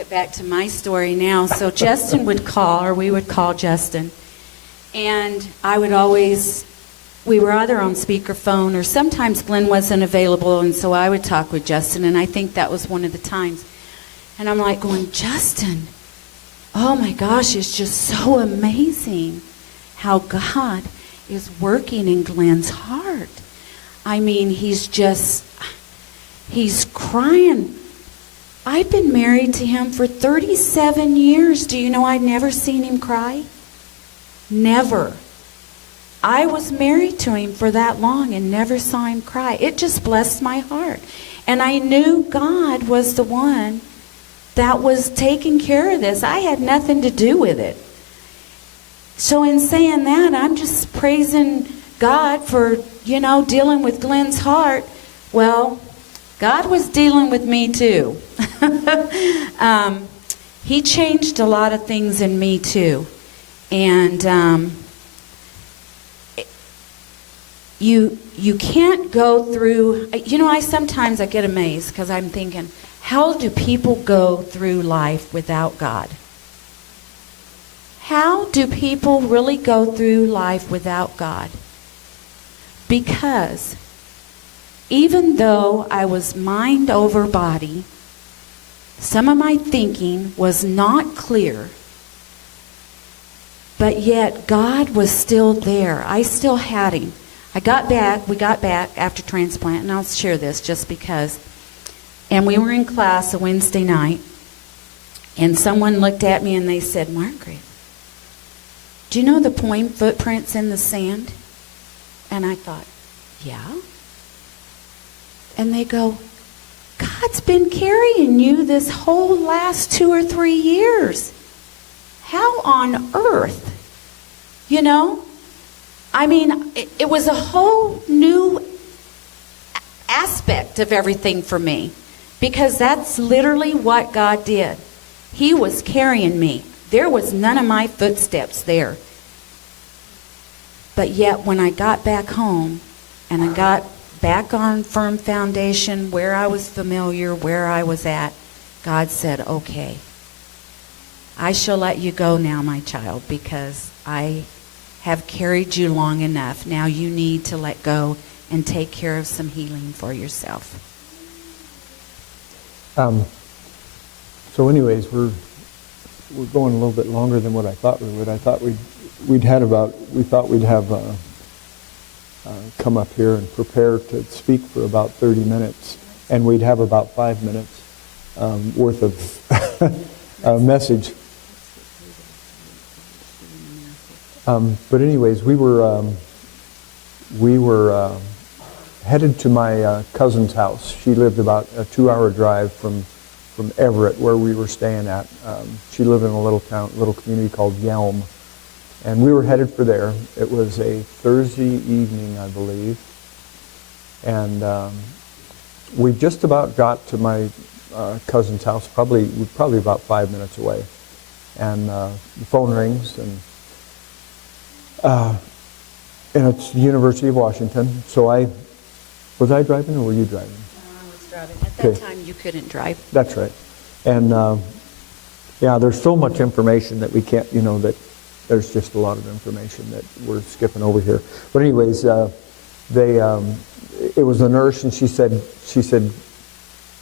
Get back to my story now. So Justin would call, or we would call Justin, and I would always, we were either on speakerphone or sometimes Glen wasn't available, and so I would talk with Justin, and I think that was one of the times. And I'm like going, Justin, oh my gosh, it's just so amazing how God is working in Glen's heart. I mean, he's crying. I've been married to him for 37 years. Do you know I'd never seen him cry? Never. I was married to him for that long and never saw him cry. It just blessed my heart. And I knew God was the one that was taking care of this. I had nothing to do with it. So in saying that, I'm just praising God for, dealing with Glen's heart. Well, God was dealing with me too. He changed a lot of things in me too. And you can't go through, I sometimes get amazed because I'm thinking, how do people go through life without God? How do people really go through life without God? Because even though I was mind over body, some of my thinking was not clear, but yet God was still there. I still had him. We got back after transplant, and I'll share this just because. And we were in class a Wednesday night, and someone looked at me and they said, Margret, do you know the poem Footprints in the Sand? And I thought, yeah. And they go, God's been carrying you this whole last 2 or 3 years. How on earth? I mean, it was a whole new aspect of everything for me. Because that's literally what God did. He was carrying me. There was none of my footsteps there. But yet when I got back home and I got back on firm foundation where I was familiar, where I was at, God said, okay, I shall let you go now, my child, because I have carried you long enough. Now you need to let go and take care of some healing for yourself. So anyways, we're going a little bit longer than what I thought we would. I thought we'd have come up here and prepare to speak for about 30 minutes, and we'd have about 5 minutes worth of message. But anyways, we were headed to my cousin's house. She lived about a 2-hour drive from Everett, where we were staying at. She lived in a little community called Yelm, and we were headed for there. It was a Thursday evening, I believe, and we just about got to my cousin's house. Probably about 5 minutes away, and the phone rings, and it's the University of Washington. So was I driving or were you driving? No, I was driving. At that time, you couldn't drive. That's right. And there's so much information that we can't, that there's just a lot of information that we're skipping over here. But anyways, it was the nurse, and she said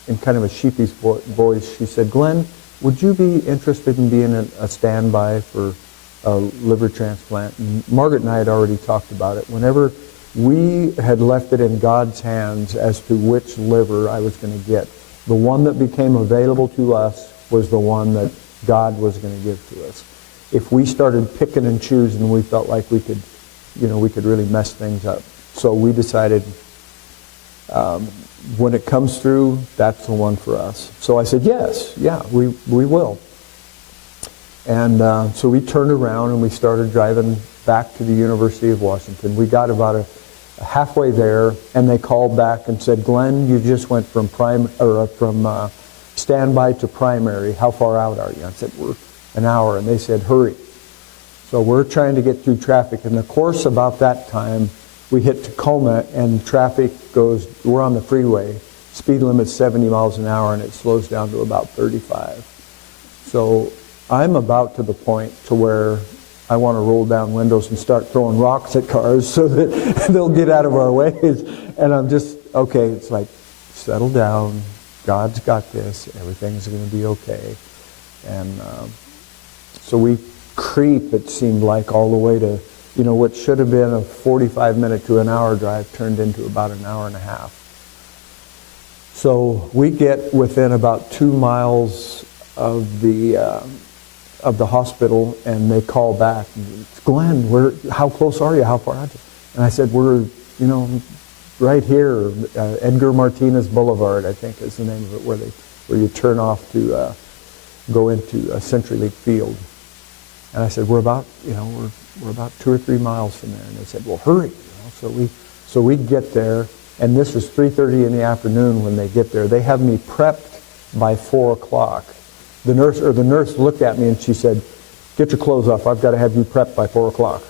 in kind of a sheepish voice, she said, Glen, would you be interested in being a standby for a liver transplant? And Margret and I had already talked about it. Whenever we had left it in God's hands as to which liver I was going to get, the one that became available to us was the one that God was going to give to us. If we started picking and choosing, we felt like we could really mess things up. So we decided when it comes through, that's the one for us. So I said, we will. And so we turned around and we started driving back to the University of Washington. We got about halfway there, and they called back and said, Glen, you just went from standby to primary. How far out are you? I said, we're an hour. And they said, hurry. So we're trying to get through traffic. And of course, about that time, we hit Tacoma, and traffic we're on the freeway. Speed limit's 70 miles an hour, and it slows down to about 35. So I'm about to the point to where I want to roll down windows and start throwing rocks at cars so that they'll get out of our ways. And I'm just, okay, it's like, settle down. God's got this. Everything's going to be okay. And so we creep, it seemed like, all the way to, what should have been a 45-minute to an hour drive turned into about an hour and a half. So we get within about 2 miles of the hospital, and they call back. Glen, how close are you? How far out? And I said, we're, right here, Edgar Martinez Boulevard, I think is the name of it, where you turn off to go into a Century League Field. And I said, we're about 2 or 3 miles from there. And they said, well, hurry. So we get there, and this is 3:30 in the afternoon when they get there. They have me prepped by 4 o'clock. The nurse looked at me and she said, get your clothes off. I've got to have you prepped by 4 o'clock.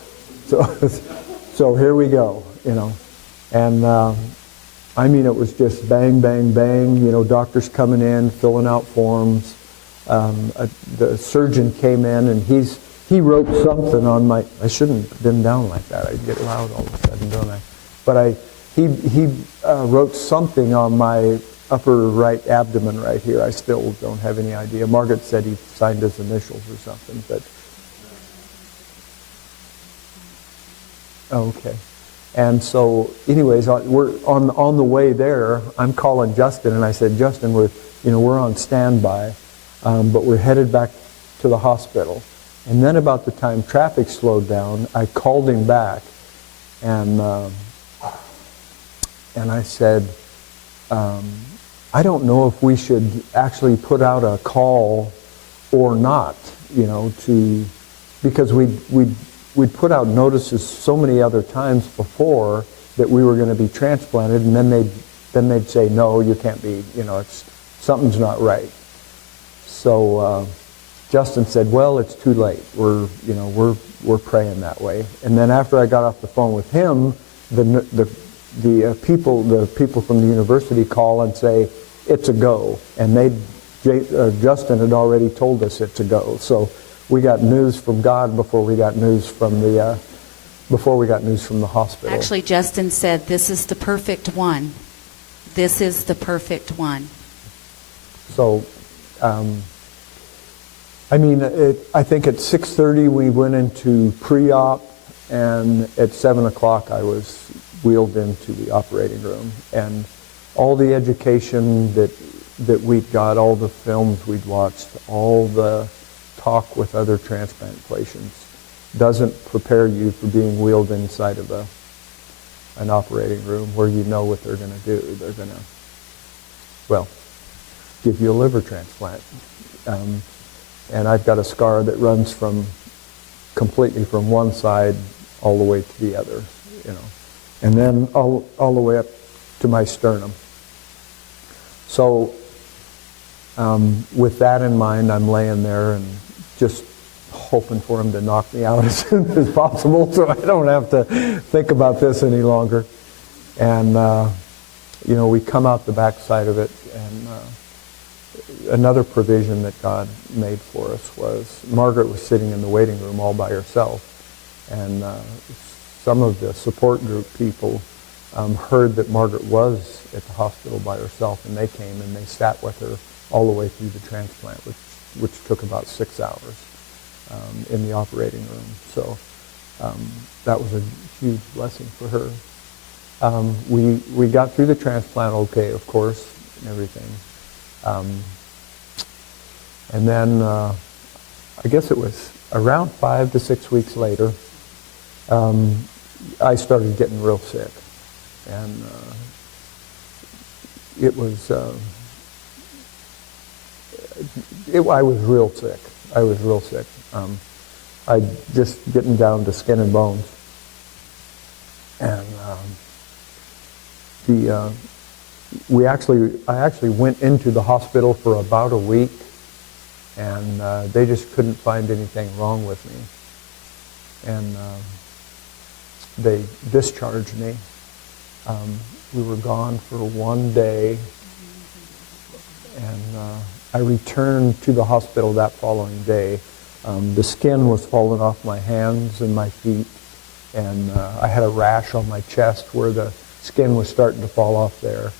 So here we go, And it was just bang, bang, bang. Doctors coming in, filling out forms. The surgeon came in and he wrote something on my. I shouldn't have been down like that. I get loud all of a sudden, don't I? But he wrote something on my upper right abdomen right here. I still don't have any idea. Margret said he signed his initials or something, but okay. And so, anyways, we're on the way there. I'm calling Justin, and I said, Justin, we're on standby, but we're headed back to the hospital. And then about the time traffic slowed down, I called him back, and I said, I don't know if we should actually put out a call or not, because we'd put out notices so many other times before that we were going to be transplanted, and then they'd say, no, you can't be, something's not right. So Justin said, well, it's too late. We're praying that way. And then after I got off the phone with him, the people from the university call and say it's a go, and Justin had already told us it's a go. So we got news from God before we got news from the hospital. Actually, Justin said, "This is the perfect one. This is the perfect one." So, I think at 6:30 we went into pre-op, and at 7 o'clock I was wheeled into the operating room. And all the education that we'd got, all the films we'd watched, all the talk with other transplant patients doesn't prepare you for being wheeled inside of an operating room where you know what they're going to do. They're going to, give you a liver transplant. And I've got a scar that runs completely from one side all the way to the other, and then all the way up to my sternum. So with that in mind, I'm laying there and just hoping for him to knock me out as soon as possible so I don't have to think about this any longer. And, we come out the backside of it, and another provision that God made for us was Margret was sitting in the waiting room all by herself, and some of the support group people heard that Margret was at the hospital by herself, and they came and they sat with her all the way through the transplant, which took about 6 hours in the operating room. So that was a huge blessing for her. We got through the transplant okay, of course, and everything. And then I guess it was around 5 to 6 weeks later, I started getting real sick. And it was, I was real sick. I was real sick. I just getting down to skin and bones. And I actually went into the hospital for about a week, and they just couldn't find anything wrong with me. And they discharged me. We were gone for one day, and I returned to the hospital that following day. The skin was falling off my hands and my feet, and I had a rash on my chest where the skin was starting to fall off there.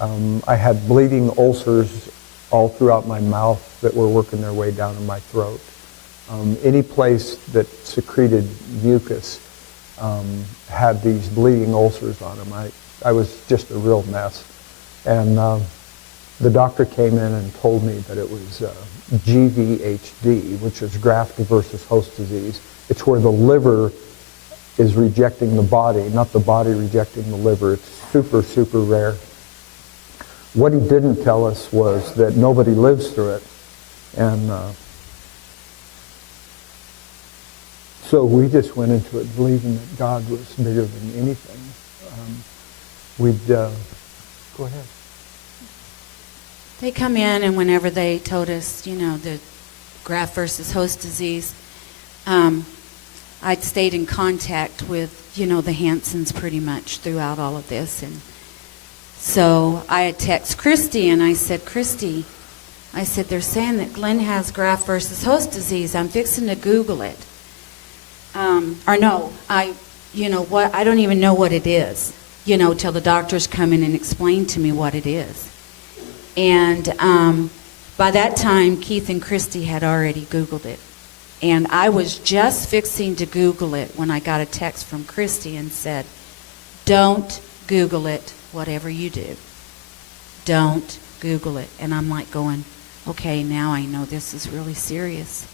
I had bleeding ulcers all throughout my mouth that were working their way down in my throat. Any place that secreted mucus had these bleeding ulcers on them. I was just a real mess. And the doctor came in and told me that it was GVHD, which is graft versus host disease. It's where the liver is rejecting the body, not the body rejecting the liver. It's super, super rare. What he didn't tell us was that nobody lives through it. And so we just went into it believing that God was bigger than anything. Go ahead. They come in, and whenever they told us, the graft versus host disease, I'd stayed in contact with, the Hansons pretty much throughout all of this. And so I had texted Christy, and I said, Christy, they're saying that Glen has graft versus host disease. I'm fixing to Google it. I don't even know what it is, till the doctors come in and explain to me what it is. And by that time, Keith and Christy had already Googled it. And I was just fixing to Google it when I got a text from Christy and said, don't Google it, whatever you do. Don't Google it. And I'm like going, okay, now I know this is really serious.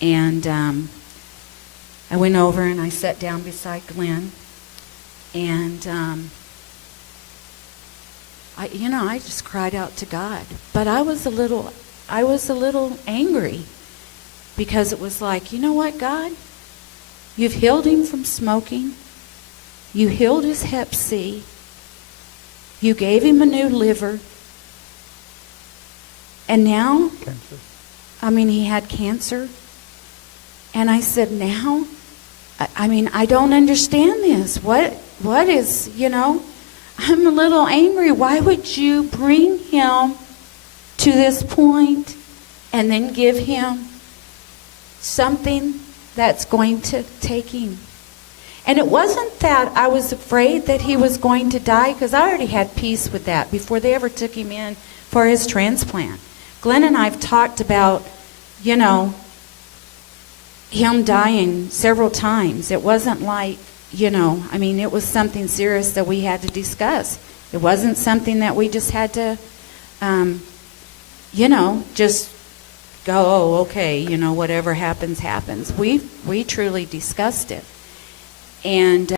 And I went over and I sat down beside Glen, and I just cried out to God. But I was a little angry, because it was like, you know what, God? You've healed him from smoking. You healed his hep C. You gave him a new liver. And now, Cancer. He had cancer. And I said, now, I don't understand this. What is, I'm a little angry. Why would you bring him to this point and then give him something that's going to take him? And it wasn't that I was afraid that he was going to die, because I already had peace with that before they ever took him in for his transplant. Glen and I have talked about, him dying several times. It wasn't like, it was something serious that we had to discuss. It wasn't something that we just had to, just go, oh, okay, whatever happens, happens. We truly discussed it. And